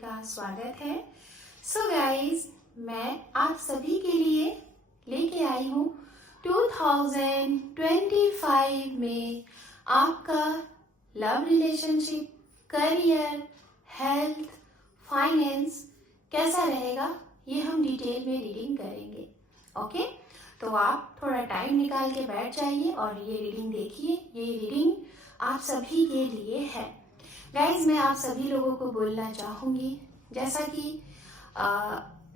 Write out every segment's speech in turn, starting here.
का स्वागत है। सो गाइस, मैं आप सभी के लिए लेके आई हूँ 2025 में आपका love relationship, career, health, finance कैसा रहेगा, ये हम डिटेल में रीडिंग करेंगे। ओके, तो आप थोड़ा टाइम निकाल के बैठ जाइए और ये रीडिंग देखिए। ये रीडिंग आप सभी के लिए है। गाइज, मैं आप सभी लोगों को बोलना चाहूँगी, जैसा कि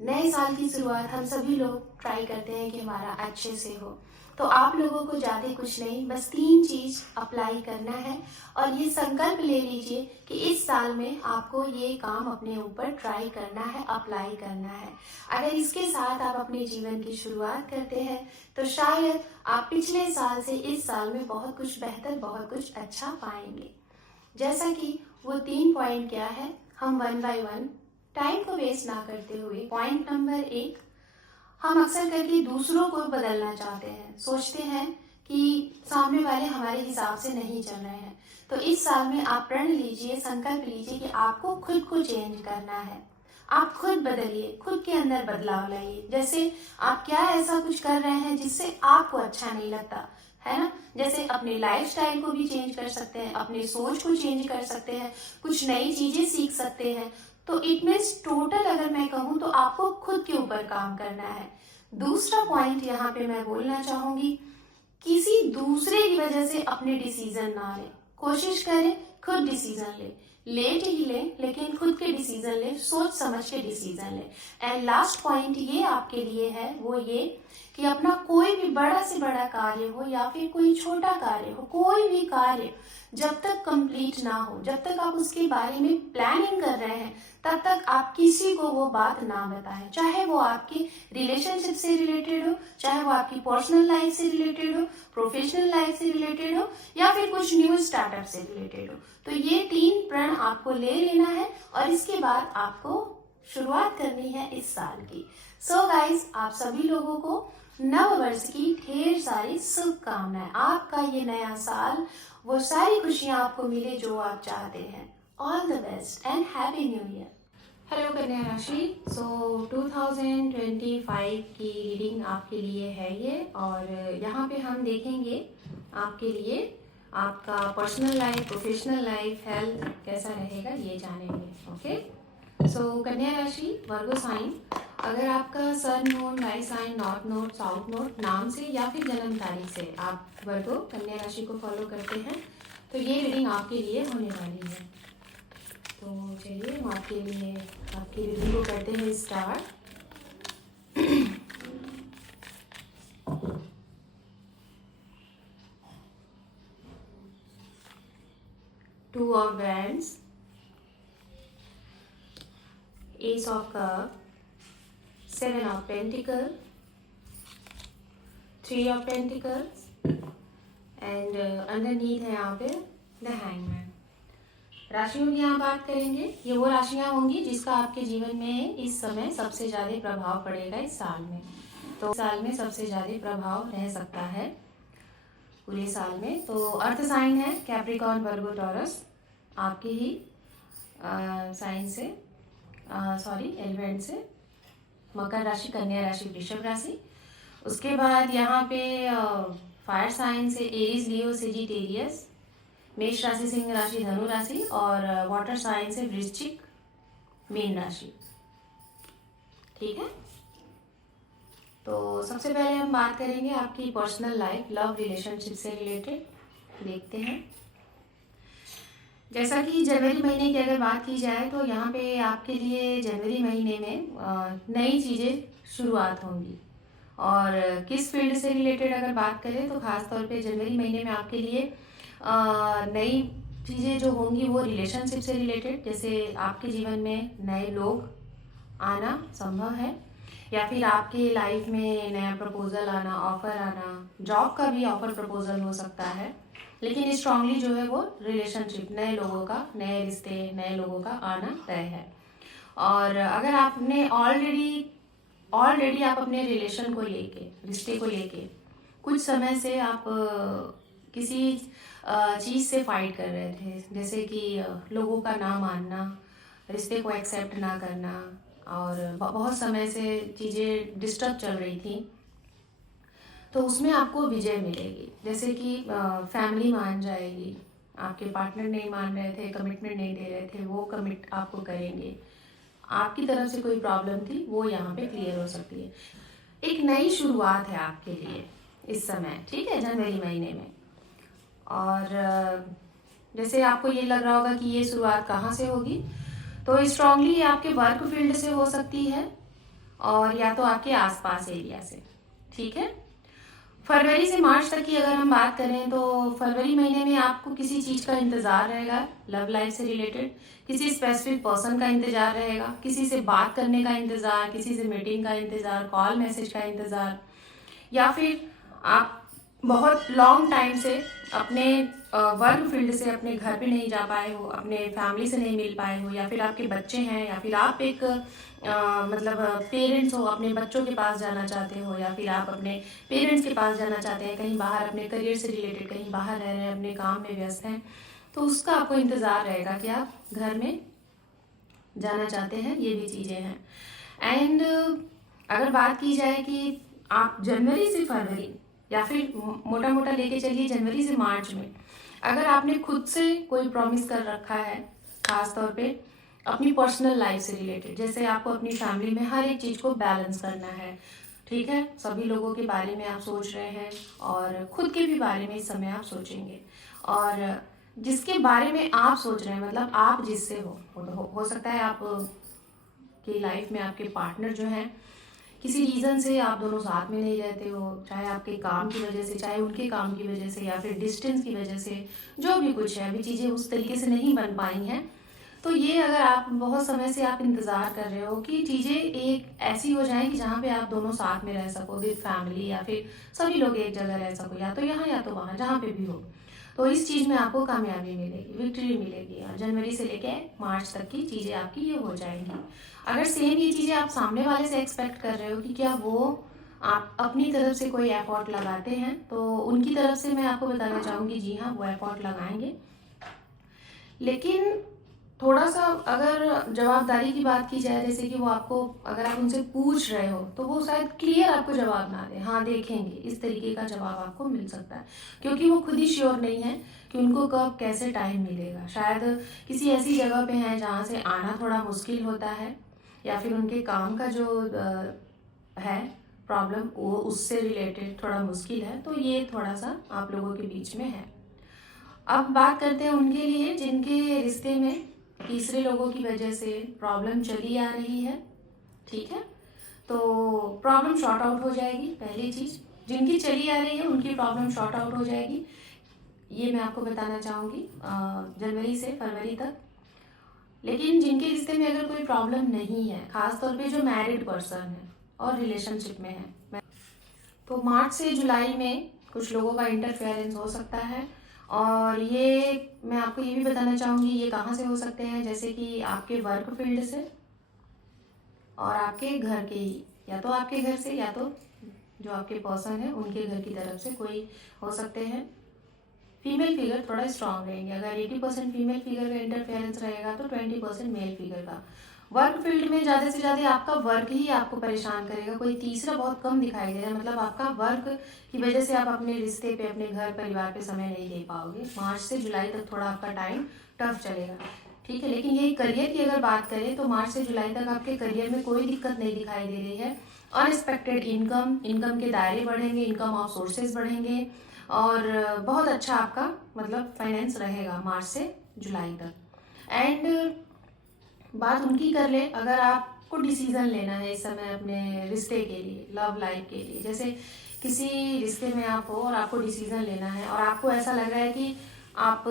नए साल की शुरुआत हम सभी लोग ट्राई करते हैं कि हमारा अच्छे से हो, तो आप लोगों को ज़्यादा कुछ नहीं, बस 3 चीज़ अप्लाई करना है और ये संकल्प ले लीजिए कि इस साल में आपको ये काम अपने ऊपर ट्राई करना है, अप्लाई करना है। अगर इसके साथ आप अपने जीवन की शुरुआत करते हैं तो शायद आप पिछले साल से इस साल में बहुत कुछ बेहतर, बहुत कुछ अच्छा पाएंगे। जैसा कि वो 3 पॉइंट क्या है, हम 1 बाय 1 टाइम को वेस्ट ना करते हुए। पॉइंट नंबर 1, हम अक्सर करके दूसरों को बदलना चाहते हैं, सोचते हैं कि सामने वाले हमारे हिसाब से नहीं चल रहे हैं। तो इस साल में आप प्रण लीजिए, संकल्प लीजिए कि आपको खुद को चेंज करना है। आप खुद बदलिए, खुद के अंदर बदलाव लाइए। जैसे आप क्या ऐसा कुछ कर रहे हैं जिससे आपको अच्छा नहीं लगता है ना। जैसे अपने लाइफस्टाइल को भी चेंज कर सकते हैं, अपनी सोच को चेंज कर सकते हैं, कुछ नई चीजें सीख सकते हैं। तो इट मीन्स टोटल अगर मैं कहूँ तो आपको खुद के ऊपर काम करना है। दूसरा पॉइंट यहाँ पे मैं बोलना चाहूंगी, किसी दूसरे की वजह से अपने डिसीजन ना ले। कोशिश करें खुद डिसीजन ले, लेट ही ले लेकिन खुद के डिसीजन ले, सोच समझ के डिसीजन ले। एंड लास्ट पॉइंट ये आपके लिए है, वो ये कि अपना कोई भी बड़ा से बड़ा कार्य हो या फिर कोई छोटा कार्य हो, कोई भी कार्य जब तक कंप्लीट ना हो, जब तक आप उसके बारे में प्लानिंग कर रहे हैं, तब तक आप किसी को वो बात ना बताएं। चाहे वो आपके रिलेशनशिप से रिलेटेड हो, चाहे वो आपकी पर्सनल लाइफ से रिलेटेड हो, प्रोफेशनल लाइफ से रिलेटेड हो या फिर कुछ न्यू स्टार्टअप से रिलेटेड हो। तो ये 3 प्रण आपको ले लेना है और इसके बाद आपको शुरुआत करनी है इस साल की। सो गाइज, आप सभी लोगों को नव वर्ष की ढेर सारी शुभकामनाएं। आपका ये नया साल वो सारी खुशियां आपको मिले जो आप चाहते हैं। All the best and happy new year. Hello कन्या राशि, सो 2025 की रीडिंग आपके लिए है ये, और यहाँ पे हम देखेंगे आपके लिए आपका personal life, professional life, health कैसा रहेगा ये जानेंगे। ओके, सो कन्या राशि, वर्गो साइन। अगर आपका sun node, rise sign, north node, south node नाम से या फिर जन्म तारीख से आप वर्गो कन्या राशि को फॉलो करते हैं तो ये रीडिंग आपके लिए होने वाली है। तो चलिए हम आपके लिए आपकी रीडिंग को करते हैं start. 2 of Wands, Ace of Cups, 7 of Pentacles, 3 of Pentacles and underneath है यहाँ पे द हैंगमैन। राशियों की यहाँ बात करेंगे, ये वो राशियाँ होंगी जिसका आपके जीवन में इस समय सबसे ज़्यादा प्रभाव पड़ेगा इस साल में। तो साल में सबसे ज़्यादा प्रभाव रह सकता है पूरे साल में। तो अर्थ साइन है कैप्रिकॉर्न, वर्गो, टॉरस, आपके ही साइन से एलिमेंट से मकर राशि, कन्या राशि, वृषभ राशि। उसके बाद यहाँ पे फायर साइन से एरीज, लियो, सेजिटेरियस, मेष राशि, सिंह राशि, धनु राशि, और वाटर साइन से वृश्चिक, मीन राशि। ठीक है, तो सबसे पहले हम बात करेंगे आपकी पर्सनल लाइफ, लव रिलेशनशिप से रिलेटेड देखते हैं। जैसा कि जनवरी महीने की अगर बात की जाए तो यहाँ पे आपके लिए जनवरी महीने में नई चीज़ें शुरुआत होंगी। और किस फील्ड से रिलेटेड अगर बात करें तो खास तौर पे जनवरी महीने में आपके लिए नई चीज़ें जो होंगी वो रिलेशनशिप से रिलेटेड। जैसे आपके जीवन में नए लोग आना संभव है, या फिर आपके लाइफ में नया प्रपोजल आना, ऑफर आना, जॉब का भी ऑफर प्रपोजल हो सकता है। लेकिन स्ट्रांगली जो है वो रिलेशनशिप, नए लोगों का, नए रिश्ते, नए लोगों का आना तय है। और अगर आपने ऑलरेडी आप अपने रिलेशन को लेके, रिश्ते को लेके कुछ समय से आप किसी चीज़ से फाइट कर रहे थे, जैसे कि लोगों का ना मानना, रिश्ते को एक्सेप्ट ना करना, और बहुत समय से चीज़ें डिस्टर्ब चल रही थी, तो उसमें आपको विजय मिलेगी। जैसे कि फैमिली मान जाएगी, आपके पार्टनर नहीं मान रहे थे, कमिटमेंट नहीं दे रहे थे, वो कमिट आपको करेंगे। आपकी तरफ से कोई प्रॉब्लम थी वो यहाँ पे क्लियर हो सकती है। एक नई शुरुआत है आपके लिए इस समय, ठीक है, जनवरी महीने में। और जैसे आपको ये लग रहा होगा कि ये शुरुआत कहाँ से होगी, तो स्ट्रांगली आपके वर्क फील्ड से हो सकती है, और या तो आपके आसपास एरिया से, ठीक है। फरवरी से मार्च तक की अगर हम बात करें, तो फरवरी महीने में आपको किसी चीज़ का इंतज़ार रहेगा, लव लाइफ से रिलेटेड किसी स्पेसिफिक पर्सन का इंतज़ार रहेगा, किसी से बात करने का इंतज़ार, किसी से मीटिंग का इंतज़ार, कॉल मैसेज का इंतज़ार, या फिर आप बहुत लॉन्ग टाइम से अपने वर्क फील्ड से अपने घर पे नहीं जा पाए हो, अपने फैमिली से नहीं मिल पाए हो, या फिर आपके बच्चे हैं, या फिर आप एक मतलब पेरेंट्स हो, अपने बच्चों के पास जाना चाहते हो, या फिर आप अपने पेरेंट्स के पास जाना चाहते हैं, कहीं बाहर अपने करियर से रिलेटेड कहीं बाहर रह रहे हैं, अपने काम में व्यस्त हैं, तो उसका आपको इंतज़ार रहेगा कि आप घर में जाना चाहते हैं। ये भी चीज़ें हैं। एंड अगर बात की जाए कि आप जनवरी से फरवरी, या फिर मोटा मोटा लेके चलिए जनवरी से मार्च में, अगर आपने खुद से कोई प्रॉमिस कर रखा है, खास तौर पे अपनी पर्सनल लाइफ से रिलेटेड, जैसे आपको अपनी फैमिली में हर एक चीज़ को बैलेंस करना है, ठीक है, सभी लोगों के बारे में आप सोच रहे हैं, और खुद के भी बारे में इस समय आप सोचेंगे। और जिसके बारे में आप सोच रहे हैं, मतलब आप जिससे हो सकता है आप की लाइफ में आपके पार्टनर जो हैं, किसी रीज़न से आप दोनों साथ में नहीं रहते हो, चाहे आपके काम की वजह से, चाहे उनके काम की वजह से, या फिर डिस्टेंस की वजह से, जो भी कुछ है, अभी चीज़ें उस तरीके से नहीं बन पाई हैं। तो ये अगर आप बहुत समय से आप इंतज़ार कर रहे हो कि चीज़ें एक ऐसी हो जाएं कि जहाँ पे आप दोनों साथ में रह सको विद फैमिली, या फिर सभी लोग एक जगह रह सको, या तो यहाँ या तो वहाँ, जहाँ पे भी हो, तो इस चीज़ में आपको कामयाबी मिलेगी, विक्ट्री मिलेगी, और जनवरी से लेके मार्च तक की चीज़ें आपकी ये हो जाएंगी। अगर सेम ये चीज़ें आप सामने वाले से एक्सपेक्ट कर रहे हो कि क्या वो आप अपनी तरफ से कोई एफर्ट लगाते हैं, तो उनकी तरफ से मैं आपको बताना चाहूँगी, जी हाँ, वो एफर्ट लगाएंगे। लेकिन थोड़ा सा अगर जवाबदारी की बात की जाए, जैसे कि वो आपको, अगर आप उनसे पूछ रहे हो, तो वो शायद क्लियर आपको जवाब ना दें, हाँ देखेंगे, इस तरीके का जवाब आपको मिल सकता है, क्योंकि वो खुद ही श्योर नहीं है कि उनको कब कैसे टाइम मिलेगा। शायद किसी ऐसी जगह पे हैं जहाँ से आना थोड़ा मुश्किल होता है, या फिर उनके काम का जो है प्रॉब्लम, वो उससे रिलेटेड थोड़ा मुश्किल है, तो ये थोड़ा सा आप लोगों के बीच में है। अब बात करते हैं उनके लिए जिनके रिश्ते में तीसरे लोगों की वजह से प्रॉब्लम चली आ रही है, ठीक है, तो प्रॉब्लम शॉर्ट आउट हो जाएगी। पहली चीज़, जिनकी चली आ रही है उनकी प्रॉब्लम शॉर्ट आउट हो जाएगी, ये मैं आपको बताना चाहूँगी जनवरी से फरवरी तक। लेकिन जिनके रिश्ते में अगर कोई प्रॉब्लम नहीं है, खास तौर पे जो मैरिड पर्सन है और रिलेशनशिप में है, तो मार्च से जुलाई में कुछ लोगों का इंटरफेरेंस हो सकता है। और ये मैं आपको ये भी बताना चाहूँगी, ये कहाँ से हो सकते हैं, जैसे कि आपके वर्क फील्ड से और आपके घर के ही, या तो आपके घर से, या तो जो आपके पर्सन है उनके घर की तरफ से कोई हो सकते हैं। फीमेल फिगर थोड़ा स्ट्रांग रहेंगे, अगर 80% फीमेल फिगर का इंटरफेरेंस रहेगा तो 20% मेल फिगर का। वर्क फील्ड में ज़्यादा से ज़्यादा आपका वर्क ही आपको परेशान करेगा, कोई तीसरा बहुत कम दिखाई दे रहा है, मतलब आपका वर्क की वजह से आप अपने रिश्ते पे, अपने घर परिवार पे समय नहीं दे पाओगे। मार्च से जुलाई तक थोड़ा आपका टाइम टफ चलेगा, ठीक है। लेकिन यही करियर की अगर बात करें, तो मार्च से जुलाई तक आपके करियर में कोई दिक्कत नहीं दिखाई दे रही है। अनएक्सपेक्टेड इनकम के दायरे बढ़ेंगे, इनकम ऑफ सोर्सेज बढ़ेंगे, और बहुत अच्छा आपका मतलब फाइनेंस रहेगा मार्च से जुलाई तक। एंड बात उनकी कर ले, अगर आपको डिसीजन लेना है इस समय अपने रिश्ते के लिए, लव लाइफ के लिए, जैसे किसी रिश्ते में आप हो और आपको डिसीजन लेना है, और आपको ऐसा लग रहा है कि आप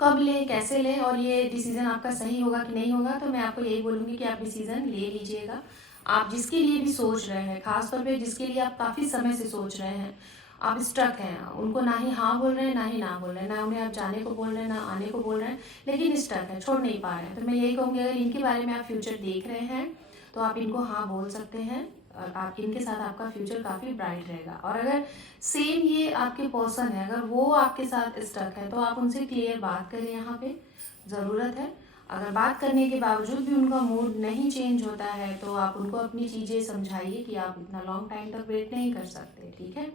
कब लें, कैसे लें, और ये डिसीजन आपका सही होगा कि नहीं होगा, तो मैं आपको यही बोलूँगी कि आप डिसीजन ले लीजिएगा। आप जिसके लिए भी सोच रहे हैं, खासतौर पे जिसके लिए आप काफ़ी समय से सोच रहे हैं, आप स्टक हैं, उनको ना ही हाँ बोल रहे हैं, ना ही ना बोल रहे हैं, ना उन्हें आप जाने को बोल रहे हैं, ना आने को बोल रहे हैं, लेकिन स्टक है, छोड़ नहीं पा रहे हैं, तो मैं यही कहूँगी, अगर इनके बारे में आप फ्यूचर देख रहे हैं तो आप इनको हाँ बोल सकते हैं, और आप इनके साथ आपका फ्यूचर काफ़ी ब्राइट रहेगा। और अगर सेम ये आपके पर्सन है, अगर वो आपके साथ स्टक है, तो आप उनसे क्लियर बात करें, यहाँ पे ज़रूरत है। अगर बात करने के बावजूद भी उनका मूड नहीं चेंज होता है तो आप उनको अपनी चीज़ें समझाइए कि आप इतना लॉन्ग टाइम तक वेट नहीं कर सकते, ठीक है।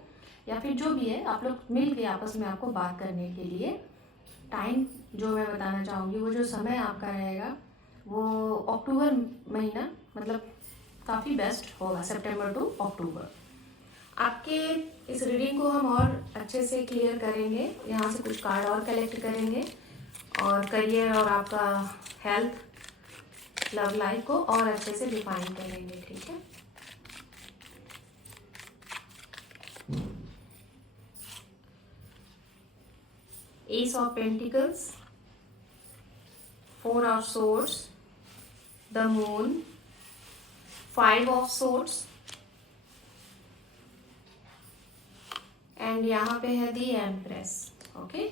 या फिर जो भी है, आप लोग मिल के आपस में आपको बात करने के लिए टाइम जो मैं बताना चाहूँगी, वो जो समय आपका रहेगा वो अक्टूबर महीना, मतलब काफ़ी बेस्ट होगा, सितंबर टू अक्टूबर। आपके इस रीडिंग को हम और अच्छे से क्लियर करेंगे, यहाँ से कुछ कार्ड और कलेक्ट करेंगे और करियर और आपका हेल्थ, लव लाइफ को और अच्छे से डिफाइन करेंगे, ठीक है। S of pentacles, 4 of swords, the moon, 5 of swords and यहाँ पे है दी एम्प्रेस, ओके।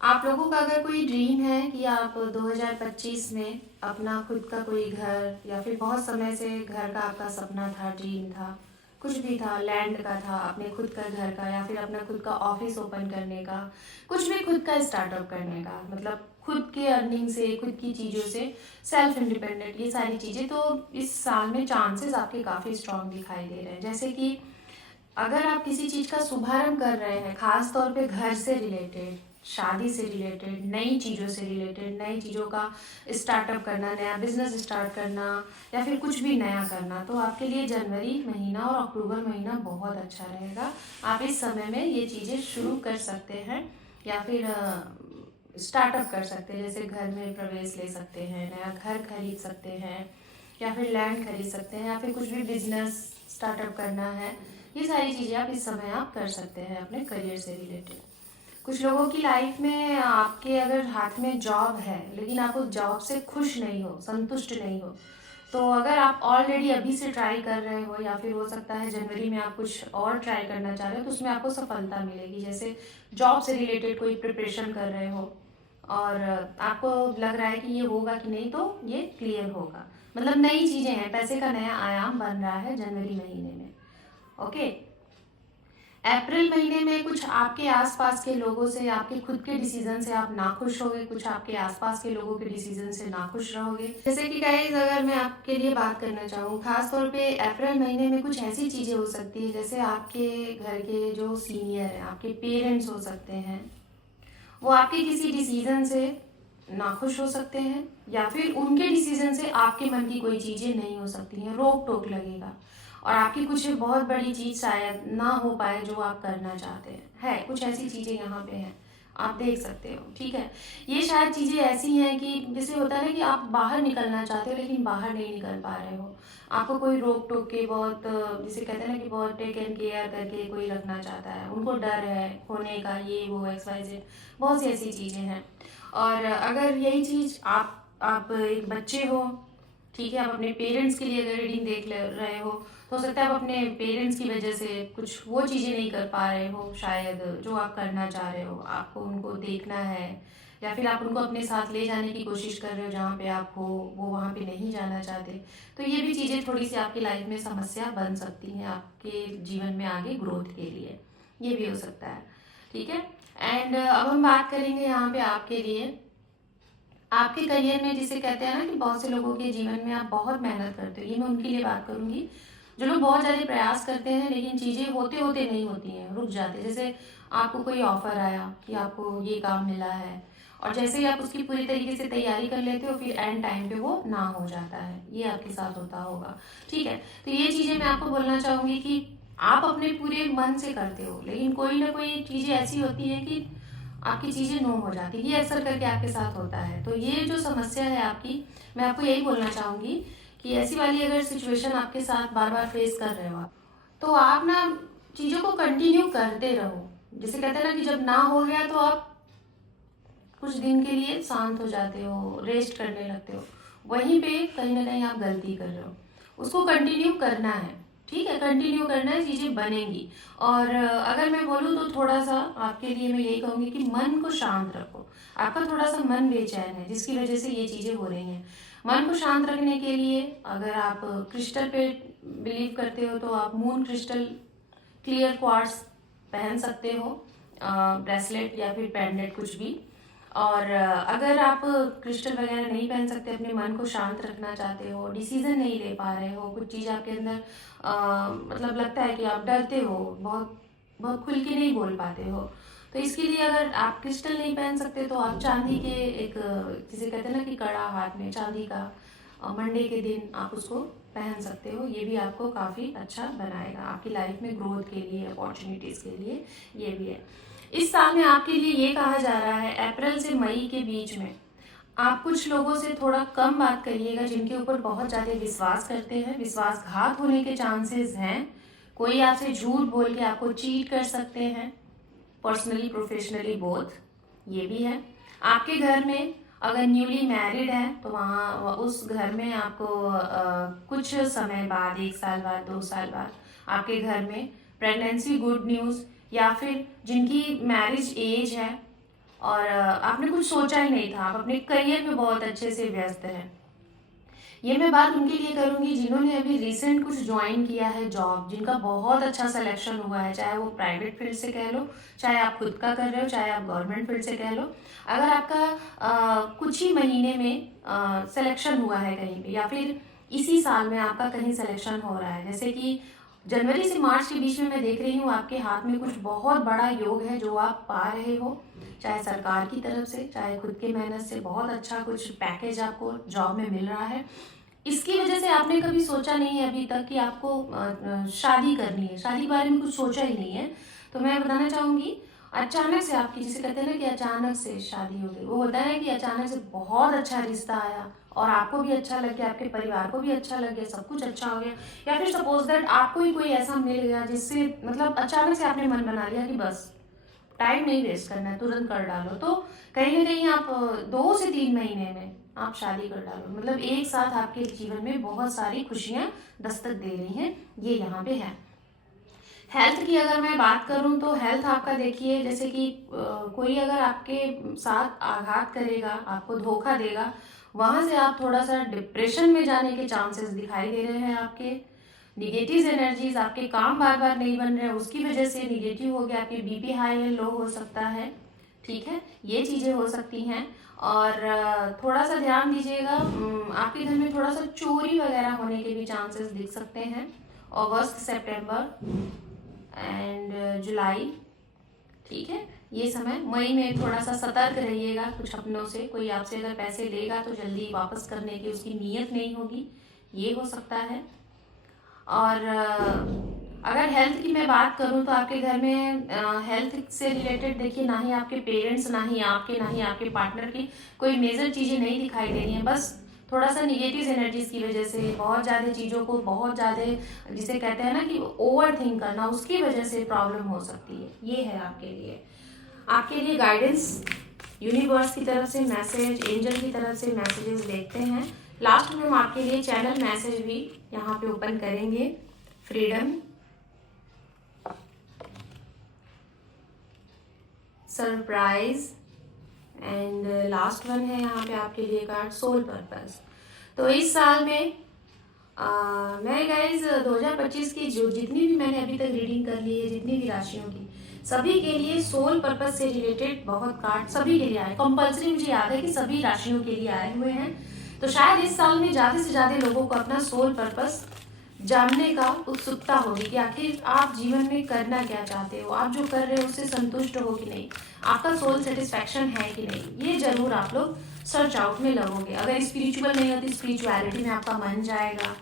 आप लोगों का अगर कोई ड्रीम है कि आप 2025 में अपना खुद का कोई घर, या फिर बहुत समय से घर का आपका सपना था, ड्रीम था, कुछ भी था, लैंड का था, अपने खुद का घर का, या फिर अपना खुद का ऑफिस ओपन करने का, कुछ भी खुद का स्टार्टअप करने का, मतलब खुद के अर्निंग से, खुद की चीज़ों से सेल्फ इंडिपेंडेंट, ये सारी चीज़ें, तो इस साल में चांसेस आपके काफ़ी स्ट्रांग दिखाई दे रहे हैं। जैसे कि अगर आप किसी चीज़ का शुभारंभ कर रहे हैं, खास तौर पे घर से रिलेटेड, शादी से रिलेटेड, नई चीज़ों से रिलेटेड, नई चीज़ों का स्टार्टअप करना, नया बिजनेस स्टार्ट करना, या फिर कुछ भी नया करना, तो आपके लिए जनवरी महीना और अक्टूबर महीना बहुत अच्छा रहेगा। आप इस समय में ये चीज़ें शुरू कर सकते हैं या फिर स्टार्टअप कर सकते हैं। जैसे घर में प्रवेश ले सकते हैं, नया घर खरीद सकते हैं, या फिर लैंड खरीद सकते हैं, या फिर कुछ भी बिजनेस स्टार्टअप करना है, ये सारी चीज़ें आप इस समय आप कर सकते हैं अपने करियर से रिलेटेड। कुछ लोगों की लाइफ में आपके अगर हाथ में जॉब है लेकिन आप उस जॉब से खुश नहीं हो, संतुष्ट नहीं हो, तो अगर आप ऑलरेडी अभी से ट्राई कर रहे हो, या फिर हो सकता है जनवरी में आप कुछ और ट्राई करना चाह रहे हो, तो उसमें आपको सफलता मिलेगी। जैसे जॉब से रिलेटेड कोई प्रिपरेशन कर रहे हो और आपको लग रहा है कि ये होगा कि नहीं, तो ये क्लियर होगा। मतलब नई चीज़ें हैं, पैसे का नया आयाम बन रहा है जनवरी महीने में, ओके। अप्रैल महीने में कुछ आपके आसपास के लोगों से, आपके खुद के डिसीजन से आप नाखुश होगे, कुछ आपके आसपास के लोगों के डिसीजन से नाखुश रहोगे। जैसे कि गाइस, अगर मैं आपके लिए बात करना चाहूँ, खास तौर पे अप्रैल महीने में कुछ ऐसी चीज़ें हो सकती है, जैसे आपके घर के जो सीनियर हैं, आपके पेरेंट्स हो सकते हैं, वो आपके किसी डिसीजन से नाखुश हो सकते हैं, या फिर उनके डिसीजन से आपके मन की कोई चीज़ें नहीं हो सकती हैं, रोक टोक लगेगा और आपकी कुछ बहुत बड़ी चीज़ शायद ना हो पाए जो आप करना चाहते हैं। है कुछ ऐसी चीज़ें यहाँ पे हैं, आप देख सकते हो, ठीक है। ये शायद चीज़ें ऐसी हैं कि जैसे होता है ना कि आप बाहर निकलना चाहते हो लेकिन बाहर नहीं निकल पा रहे हो, आपको कोई रोक टोक के बहुत, जिसे कहते हैं ना कि बहुत टेक एंड केयर करके कोई रखना चाहता है, उनको डर है होने का, ये वो XYZ, बहुत सी ऐसी चीज़ें हैं। और अगर यही चीज़ आप एक बच्चे हो, ठीक है, आप अपने पेरेंट्स के लिए अगर रीडिंग देख रहे हो सकता है आप अपने पेरेंट्स की वजह से कुछ वो चीज़ें नहीं कर पा रहे हो शायद जो आप करना चाह रहे हो, आपको उनको देखना है, या फिर आप उनको अपने साथ ले जाने की कोशिश कर रहे हो जहाँ पे आप हो, वो वहाँ पे नहीं जाना चाहते, तो ये भी चीज़ें थोड़ी सी आपकी लाइफ में समस्या बन सकती हैं आपके जीवन में आगे ग्रोथ के लिए, ये भी हो सकता है, ठीक है। एंड अब हम बात करेंगे यहाँ पे आपके लिए, आपके करियर में, जिसे कहते हैं ना कि बहुत से लोगों के जीवन में आप बहुत मेहनत करते हो, ये मैं उनके लिए बात करूंगी जो लोग बहुत ज़्यादा प्रयास करते हैं लेकिन चीज़ें होते होते नहीं होती हैं, रुक जाते हैं। जैसे आपको कोई ऑफर आया कि आपको ये काम मिला है, और जैसे ही आप उसकी पूरी तरीके से तैयारी कर लेते हो, फिर एंड टाइम पे वो ना हो जाता है, ये आपके साथ होता होगा, ठीक है। तो ये चीज़ें मैं आपको बोलना चाहूँगी कि आप अपने पूरे मन से करते हो लेकिन कोई ना कोई चीज़ें ऐसी होती हैं कि आपकी चीज़ें नो हो जाती है, ये अक्सर करके आपके साथ होता है। तो ये जो समस्या है आपकी, मैं आपको यही बोलना चाहूँगी कि ऐसी वाली अगर सिचुएशन आपके साथ बार बार फेस कर रहे हो आप, तो आप ना चीज़ों को कंटिन्यू करते रहो। जैसे कहते हैं ना कि जब ना हो गया तो आप कुछ दिन के लिए शांत हो जाते हो, रेस्ट करने लगते हो, वहीं पे कहीं ना कहीं आप गलती कर रहे हो। उसको कंटिन्यू करना है, ठीक है, कंटिन्यू करना है, चीज़ें बनेंगी। और अगर मैं बोलूँ तो थोड़ा सा आपके लिए मैं यही कहूँगी कि मन को शांत रखो। आपका थोड़ा सा मन बेचैन है जिसकी वजह से ये चीज़ें हो रही हैं। मन को शांत रखने के लिए अगर आप क्रिस्टल पे बिलीव करते हो तो आप मून क्रिस्टल क्लियर क्वार्ट्स पहन सकते हो, ब्रेसलेट या फिर पेंडेंट कुछ भी। और अगर आप क्रिस्टल वगैरह नहीं पहन सकते, अपने मन को शांत रखना चाहते हो, डिसीजन नहीं ले पा रहे हो, कुछ चीज़ आपके अंदर मतलब लगता है कि आप डरते हो, बहुत बहुत खुल के नहीं बोल पाते हो, तो इसके लिए अगर आप क्रिस्टल नहीं पहन सकते तो आप चांदी के एक जिसे कहते हैं ना कि कड़ा हाथ में चांदी का, मंडे के दिन आप उसको पहन सकते हो। ये भी आपको काफ़ी अच्छा बनाएगा आपकी लाइफ में, ग्रोथ के लिए, अपॉर्चुनिटीज़ के लिए ये भी है। इस साल में आपके लिए ये कहा जा रहा है अप्रैल से मई के बीच में आप कुछ लोगों से थोड़ा कम बात करिएगा जिनके ऊपर बहुत ज़्यादा विश्वास करते हैं, विश्वासघात होने के चांसेस हैं। कोई आपसे झूठ बोल के आपको चीट कर सकते हैं, पर्सनली प्रोफेशनली बोथ, ये भी है। आपके घर में अगर न्यूली मैरिड है तो वहाँ उस घर में आपको कुछ समय बाद, 1 साल बाद, 2 साल बाद आपके घर में प्रेगनेंसी गुड न्यूज़, या फिर जिनकी मैरिज एज है और आपने कुछ सोचा ही नहीं था, आप अपने करियर में बहुत अच्छे से व्यस्त हैं। ये मैं बात उनके लिए करूंगी जिन्होंने अभी रिसेंट कुछ ज्वाइन किया है जॉब, जिनका बहुत अच्छा सिलेक्शन हुआ है, चाहे वो प्राइवेट फील्ड से कह लो, चाहे आप खुद का कर रहे हो, चाहे आप गवर्नमेंट फील्ड से कह लो। अगर आपका कुछ ही महीने में सिलेक्शन हुआ है कहीं पे, या फिर इसी साल में आपका कहीं सिलेक्शन हो रहा है, जैसे कि जनवरी से मार्च के बीच में मैं देख रही हूँ आपके हाथ में कुछ बहुत बड़ा योग है जो आप पा रहे हो, चाहे सरकार की तरफ से, चाहे खुद की मेहनत से, बहुत अच्छा कुछ पैकेज आपको जॉब में मिल रहा है। इसकी वजह से आपने कभी सोचा नहीं है अभी तक कि आपको शादी करनी है, शादी के बारे में कुछ सोचा ही नहीं है, तो मैं बताना चाहूँगी अचानक से आपकी, जिसे कहते हैं ना कि अचानक से शादी हो गई, वो होता है कि अचानक से बहुत अच्छा रिश्ता आया और आपको भी अच्छा लग गया, आपके परिवार को भी अच्छा लग गया, सब कुछ अच्छा हो गया। या फिर सपोज दैट आपको ही कोई ऐसा मिल गया जिससे मतलब अचानक से आपने मन बना लिया कि बस टाइम नहीं वेस्ट करना है, तुरंत कर डालो, तो कहीं ना कहीं आप 2 से 3 महीने में आप शादी कर डालो, मतलब एक साथ आपके जीवन में बहुत सारी खुशियां दस्तक दे रही हैं, ये यहाँ पे है। हेल्थ की अगर मैं बात करूं तो हेल्थ आपका देखिए, जैसे कि कोई अगर आपके साथ आघात करेगा, आपको धोखा देगा, वहां से आप थोड़ा सा डिप्रेशन में जाने के चांसेस दिखाई दे रहे हैं। आपके निगेटिव एनर्जीज, आपके काम बार बार नहीं बन रहे, उसकी वजह से निगेटिव हो गया, आपके बीपी हाई है, लो हो सकता है, ठीक है, ये चीज़ें हो सकती हैं। और थोड़ा सा ध्यान दीजिएगा, आपके घर में थोड़ा सा चोरी वगैरह होने के भी चांसेस दिख सकते हैं। अगस्त, सितंबर एंड जुलाई, ठीक है, ये समय। मई में थोड़ा सा सतर्क रहिएगा कुछ अपनों से, कोई आपसे अगर पैसे लेगा तो जल्दी वापस करने की उसकी नीयत नहीं होगी, ये हो सकता है। और अगर हेल्थ की मैं बात करूं तो आपके घर में हेल्थ से रिलेटेड देखिए, ना ही आपके पेरेंट्स, ना ही आपके पार्टनर की कोई मेजर चीज़ें नहीं दिखाई दे रही हैं, बस थोड़ा सा निगेटिव एनर्जीज की वजह से, बहुत ज़्यादा चीज़ों को बहुत ज़्यादा, जिसे कहते हैं ना कि ओवर थिंक करना, उसकी वजह से प्रॉब्लम हो सकती है। ये है आपके लिए गाइडेंस, यूनिवर्स की तरफ से मैसेज, एंजल की तरफ से मैसेजेस देखते हैं। लास्ट में हम आपके लिए चैनल मैसेज भी यहाँ पे ओपन करेंगे। Freedom, surprise and last one है यहाँ पे आपके लिए कार्ड, सोल पर्पस। तो इस साल में मैं गाइज 2025 की जो जितनी भी मैंने अभी तक रीडिंग कर ली है, जितनी भी राशियों की, सभी के लिए सोल पर्पस से रिलेटेड बहुत कार्ड सभी के लिए आए। कंपल्सरी मुझे याद है कि सभी राशियों के लिए आए हुए हैं, तो शायद इस साल में ज़्यादा से ज़्यादा लोगों को अपना सोल पर्पस जानने का उत्सुकता होगी कि आखिर आप जीवन में करना क्या चाहते हो, आप जो कर रहे हो उससे संतुष्ट हो कि नहीं, आपका सोल सेटिस्फैक्शन है कि नहीं, ये जरूर आप लोग सर्च आउट में लगोगे। अगर स्पिरिचुअल नहीं होती, स्पिरिचुअलिटी में आपका मन जाएगा,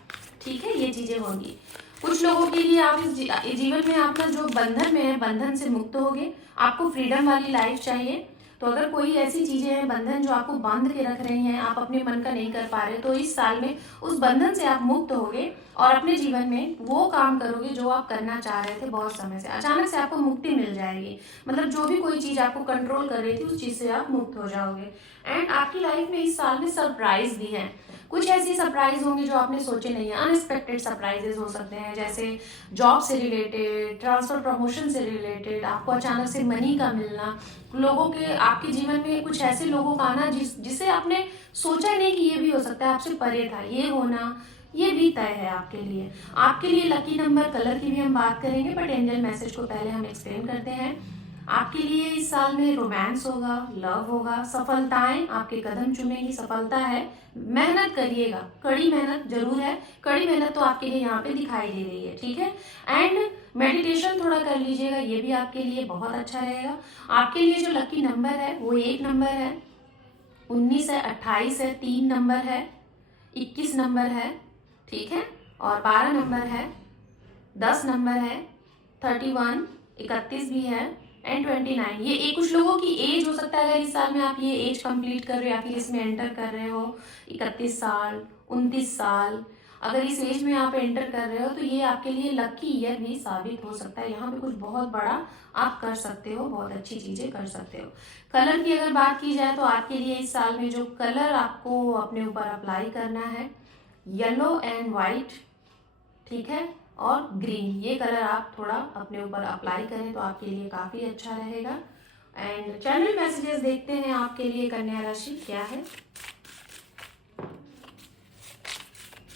ठीक है, ये चीज़ें होंगी। कुछ लोगों के लिए आप इस जीवन में आपका जो बंधन में है, बंधन से मुक्त होगे, आपको फ्रीडम वाली लाइफ चाहिए। तो अगर कोई ऐसी चीजें हैं, बंधन जो आपको बांध के रख रही हैं, आप अपने मन का नहीं कर पा रहे, तो इस साल में उस बंधन से आप मुक्त होगे और अपने जीवन में वो काम करोगे जो आप करना चाह रहे थे बहुत समय से। अचानक से आपको मुक्ति मिल जाएगी, मतलब जो भी कोई चीज आपको कंट्रोल कर रही थी उस चीज से आप मुक्त हो जाओगे। एंड आपकी लाइफ में इस साल में सरप्राइज भी है, कुछ ऐसी सरप्राइज होंगी जो आपने सोचे नहीं है। अनएक्सपेक्टेड सरप्राइजेस हो सकते हैं, जैसे जॉब से रिलेटेड, ट्रांसफर प्रमोशन से रिलेटेड, आपको अचानक से मनी का मिलना, लोगों के आपके जीवन में कुछ ऐसे लोगों का आना जिसे आपने सोचा ही नहीं कि ये भी हो सकता है, आपसे परे था, ये होना, ये भी तय है आपके लिए। आपके लिए लकी नंबर, कलर की भी हम बात करेंगे, बट एंजल मैसेज को पहले हम एक्सप्लेन करते हैं। आपके लिए इस साल में रोमांस होगा, लव होगा, सफलताएं आपके कदम चूमेंगी, सफलता है। मेहनत करिएगा, कड़ी मेहनत जरूर है, कड़ी मेहनत तो आपके लिए यहाँ पे दिखाई दे रही है, ठीक है। एंड मेडिटेशन थोड़ा कर लीजिएगा, ये भी आपके लिए बहुत अच्छा रहेगा। आपके लिए जो लकी नंबर है वो 1 नंबर है, 19 है, 28 है, 3 नंबर है, 21 नंबर है, ठीक है, और 12 नंबर है, 10 नंबर है, 31, 31 भी है, एंड 29। ये कुछ लोगों की एज हो सकता है, अगर इस साल में आप ये एज कंप्लीट कर रहे हो या फिर इसमें एंटर कर रहे हो, 31 साल, 29 साल, अगर इस एज में आप एंटर कर रहे हो तो ये आपके लिए लकी ईयर भी साबित हो सकता है। यहाँ पे कुछ बहुत बड़ा आप कर सकते हो, बहुत अच्छी चीजें कर सकते हो। कलर की अगर बात की जाए तो आपके लिए इस साल में जो कलर आपको अपने ऊपर अप्लाई करना है, येलो एंड वाइट, ठीक है, और ग्रीन, ये कलर आप थोड़ा अपने ऊपर अप्लाई करें तो आपके लिए काफ़ी अच्छा रहेगा। एंड चैनल मैसेजेस देखते हैं आपके लिए कन्या राशि क्या है।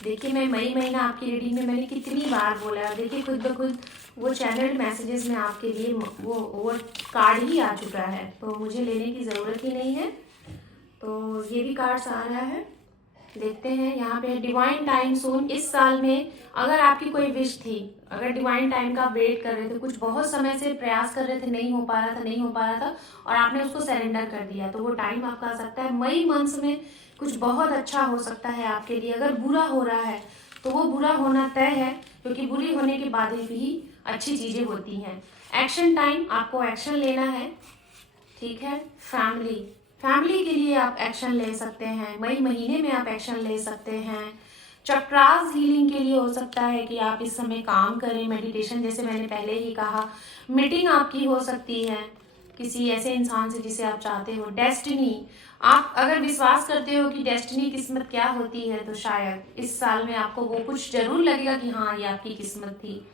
देखिए मैं मई महीना आपकी रीडिंग में मैंने कितनी बार बोला, देखिए खुद ब खुद वो चैनल मैसेजेस में आपके लिए वो कार्ड ही आ चुका है, तो मुझे लेने की ज़रूरत ही नहीं है। तो ये भी कार्ड्स आ रहा है, देखते हैं। यहाँ पे डिवाइन टाइम सून, इस साल में अगर आपकी कोई विश थी, अगर डिवाइन टाइम का वेट कर रहे थे, कुछ बहुत समय से प्रयास कर रहे थे, नहीं हो पा रहा था और आपने उसको सरेंडर कर दिया, तो वो टाइम आपका आ सकता है। मई मंथ में कुछ बहुत अच्छा हो सकता है आपके लिए। अगर बुरा हो रहा है तो वो बुरा होना तय है, क्योंकि बुरी होने के बाद ही अच्छी चीज़ें होती हैं। एक्शन टाइम, आपको एक्शन लेना है, ठीक है। फैमिली के लिए आप एक्शन ले सकते हैं, मई महीने में आप एक्शन ले सकते हैं। चक्रास हीलिंग के लिए हो सकता है कि आप इस समय काम करें, मेडिटेशन, जैसे मैंने पहले ही कहा। मीटिंग आपकी हो सकती है किसी ऐसे इंसान से जिसे आप चाहते हो। डेस्टिनी, आप अगर विश्वास करते हो कि डेस्टिनी किस्मत क्या होती है, तो शायद इस साल में आपको वो कुछ जरूर लगेगा कि हाँ ये आपकी किस्मत थी।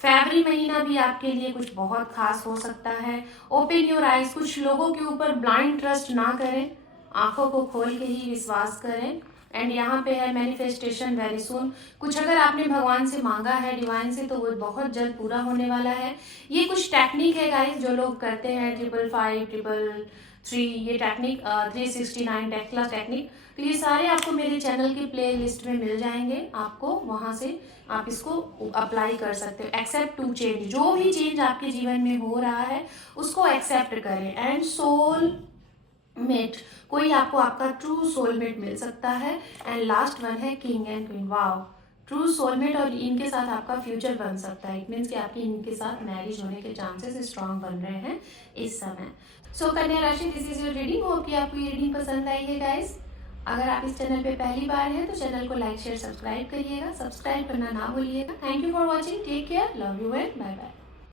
फरवरी महीना भी आपके लिए कुछ बहुत खास हो सकता है। ओपन योर आइज, कुछ लोगों के ऊपर ब्लाइंड ट्रस्ट ना करें, आंखों को खोल के ही विश्वास करें। एंड यहाँ पे है मैनिफेस्टेशन वेरी सून, कुछ अगर आपने भगवान से मांगा है, डिवाइन से, तो वो बहुत जल्द पूरा होने वाला है। ये कुछ टेक्निक है गाइस जो लोग करते हैं, 555, 333, ये टेक्निक 369 टेक्ला टेक्निक, तो ये सारे आपको मेरे चैनल की प्ले लिस्ट में मिल जाएंगे, आपको वहाँ से आप इसको अप्लाई कर सकते हो। एक्सेप्ट टू चेंज, जो भी चेंज आपके जीवन में हो रहा है उसको एक्सेप्ट करें। एंड सोल मेट, कोई आपको आपका ट्रू सोलमेट मिल सकता है। एंड लास्ट वन है king and queen, wow, true soulmate, और इनके साथ आपका फ्यूचर बन सकता है। इट मीन्स कि आपकी इनके साथ मैरिज होने के चांसेस स्ट्रांग बन रहे हैं इस समय। सो कन्या राशि, this is your reading. Hope कि आपको ये रीडिंग पसंद आई है गाइस। अगर आप इस चैनल पे पहली बार हैं तो चैनल को लाइक शेयर सब्सक्राइब करिएगा, सब्सक्राइब करना ना भूलिएगा। Thank you for watching, take care, love you and bye bye.